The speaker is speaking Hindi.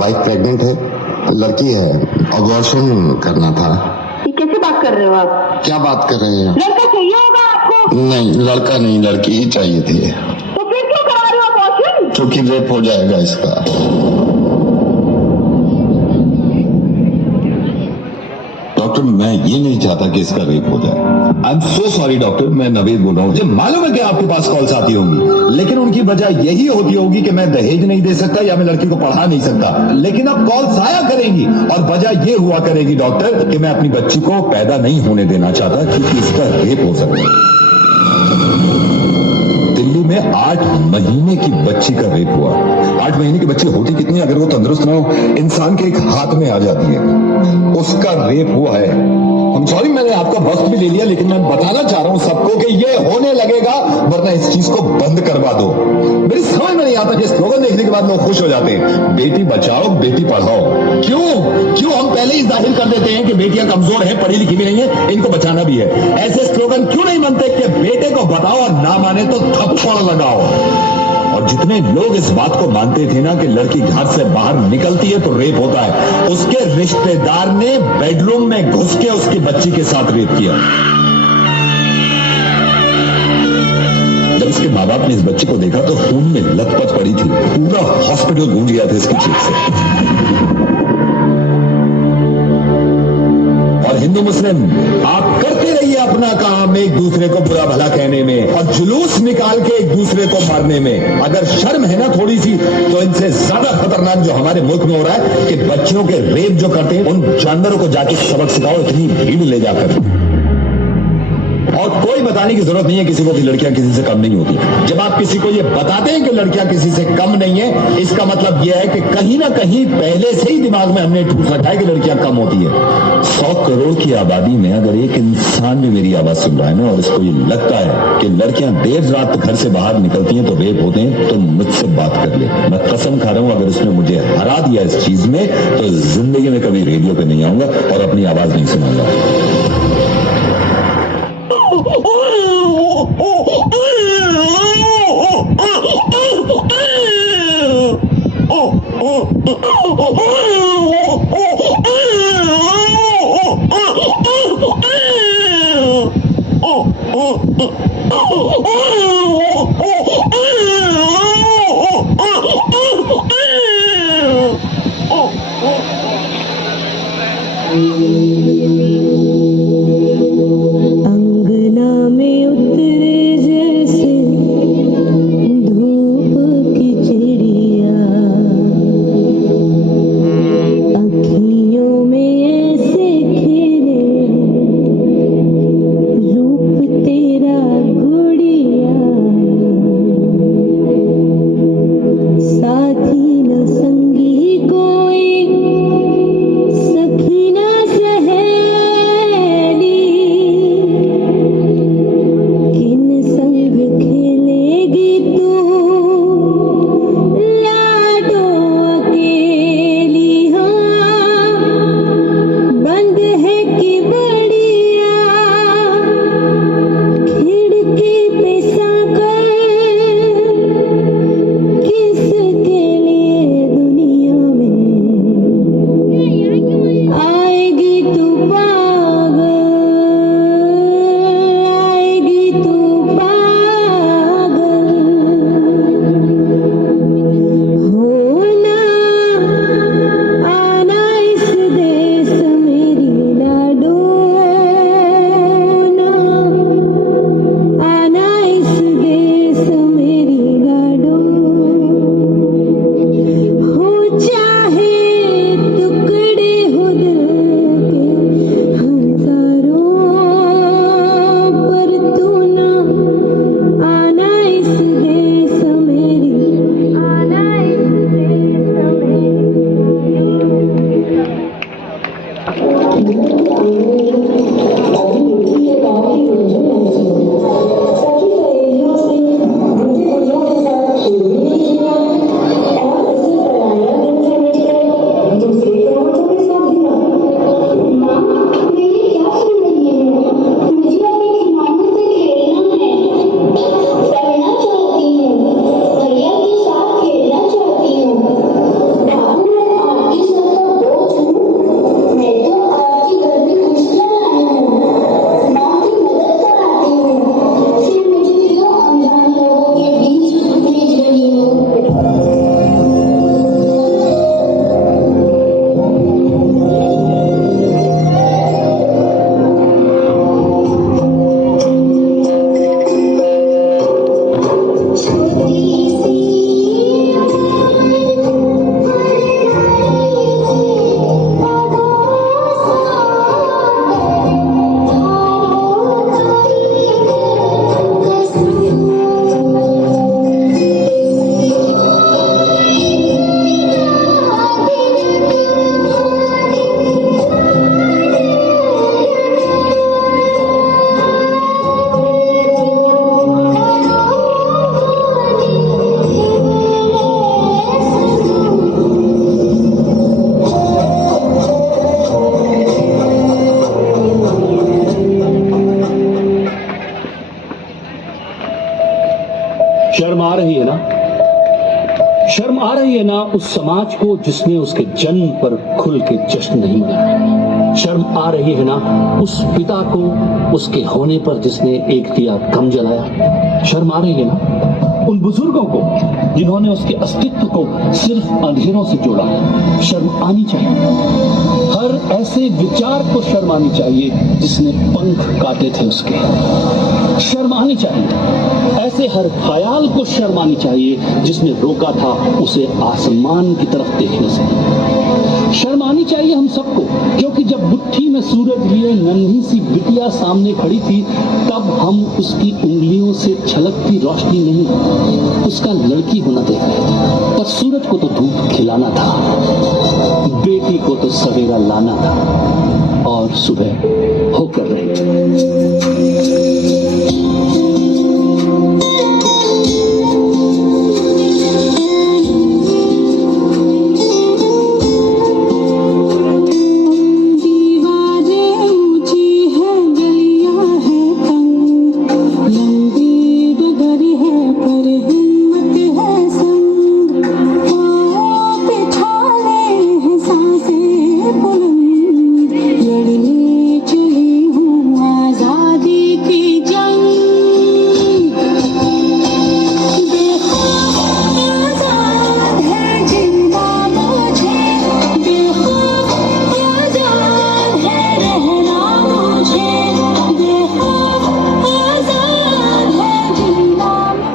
वाइफ प्रेग्नेंट है, लड़की है, अबॉर्शन करना था। ये कैसे बात कर रहे हो आप? क्या बात कर रहे हैं? लड़का चाहिए होगा आपको? नहीं, लड़का नहीं, लड़की ही चाहिए थी। तो फिर क्यों करा रहे हो अबॉर्शन? क्योंकि रेप हो जाएगा इसका। डॉक्टर, मैं ये नहीं चाहता कि इसका रेप हो जाए। I am so sorry doctor, मैं नवेद बोल रहा हूँ। मुझे मालूम है कि आपके पास कॉल्स आती होंगी, लेकिन उनकी वजह यही होती होगी कि मैं दहेज नहीं दे सकता या मैं लड़की को पढ़ा नहीं सकता। लेकिन अब कॉल्स आया करेंगी और वजह ये हुआ करेगी डॉक्टर कि मैं अपनी बच्ची को पैदा नहीं होने देना चाहता क्योंकि इसका रेप हो सकता है। दिल्ली में 8 महीने की बच्ची का रेप हुआ। 8 महीने की बच्ची होती कितनी, अगर वो तंदुरुस्त ना हो, इंसान के एक हाथ में आ जाती है। उसका रेप हुआ है। सॉरी, मैंने आपका वक्त भी ले लिया, लेकिन मैं बताना चाह रहा हूं सबको कि ये होने लगेगा, वरना इस चीज को बंद करवा दो। मेरी समझ में नहीं आता कि स्लोगन देखने के बाद लोग खुश हो जाते हैं, बेटी बचाओ बेटी पढ़ाओ। क्यों हम पहले ही जाहिर कर देते हैं कि बेटियां कमजोर हैं, पढ़ी लिखी भी नहीं है, इनको बचाना भी है। ऐसे स्लोगन क्यों नहीं बनते कि बेटे को बताओ और ना माने तो थप्पड़ लगाओ। और जितने लोग इस बात को मानते थे ना कि लड़की घर से बाहर निकलती है तो रेप होता है, उसके रिश्तेदार ने बेडरूम में घुस के उसकी बच्ची के साथ रेप किया। जब उसके माँ बाप ने इस बच्ची को देखा तो खून में लथपथ पड़ी थी, पूरा हॉस्पिटल गूंज गया था इसकी चीख से। और हिंदू मुस्लिम, आप करते रहिए अपना काम एक दूसरे को बुरा भला कहने में और जुलूस निकाल के एक दूसरे को मारने में। अगर शर्म है ना थोड़ी सी, तो इनसे ज्यादा खतरनाक जो हमारे मुल्क में हो रहा है कि बच्चियों के रेप जो करते हैं, उन जानवरों को जाके सबक सिखाओ, इतनी भीड़ ले जाकर। और कोई बताने की जरूरत नहीं है किसी को कि लड़कियां किसी से कम नहीं होती। जब आप किसी को ये बताते हैं कि लड़कियां किसी से कम नहीं है, इसका मतलब यह है कि कहीं ना कहीं पहले से ही दिमाग में हमने ठूस रखा है कि लड़कियां कम होती है। 100 करोड़ की आबादी में अगर एक इंसान भी मेरी आवाज सुन रहा है ना और इसको ये लगता है कि लड़कियां देर रात घर से बाहर निकलती हैं तो रेप होते हैं, तो मुझसे बात कर ले। मैं कसम खा रहा हूं, अगर उसने मुझे हरा दिया इस चीज में तो जिंदगी में कभी रेडियो पे नहीं आऊंगा और अपनी आवाज नहीं सुनाऊंगा। अंगना में उतरे जैसे धूप की चिड़िया, अखियों में ऐसे खेले रूप तेरा गुड़िया। रही है ना? शर्म आ रही है ना उस समाज को जिसने उसके जन्म पर खुल के जश्न नहीं मनाया? शर्म आ रही है ना उस पिता को उसके होने पर जिसने एक दिया कम जलाया? शर्म आ रही है ना उन बुजुर्गों को जिन्होंने उसके अस्तित्व को सिर्फ अंधेरों से जोड़ा? शर्म आनी चाहिए। हर ऐसे विचार को शर्म आनी चाहिए जिसने पंख काटे थे उसके। शर्म आनी चाहिए। ऐसे हर ख्याल को शर्म आनी चाहिए जिसने रोका था उसे आसमान की तरफ देखने से। शर्म आनी चाहिए हम सबको, क्योंकि जब मुट्ठी में सूरज लिए नन्ही सी बिटिया सामने खड़ी थी तब हम उसकी उंगलियों से छलकती रोशनी नहीं, उसका लड़की होना देख रहे थे। पर सूरज को तो धूप खिलाना था, बेटी को तो सवेरा लाना था, और सुबह होकर रही थी।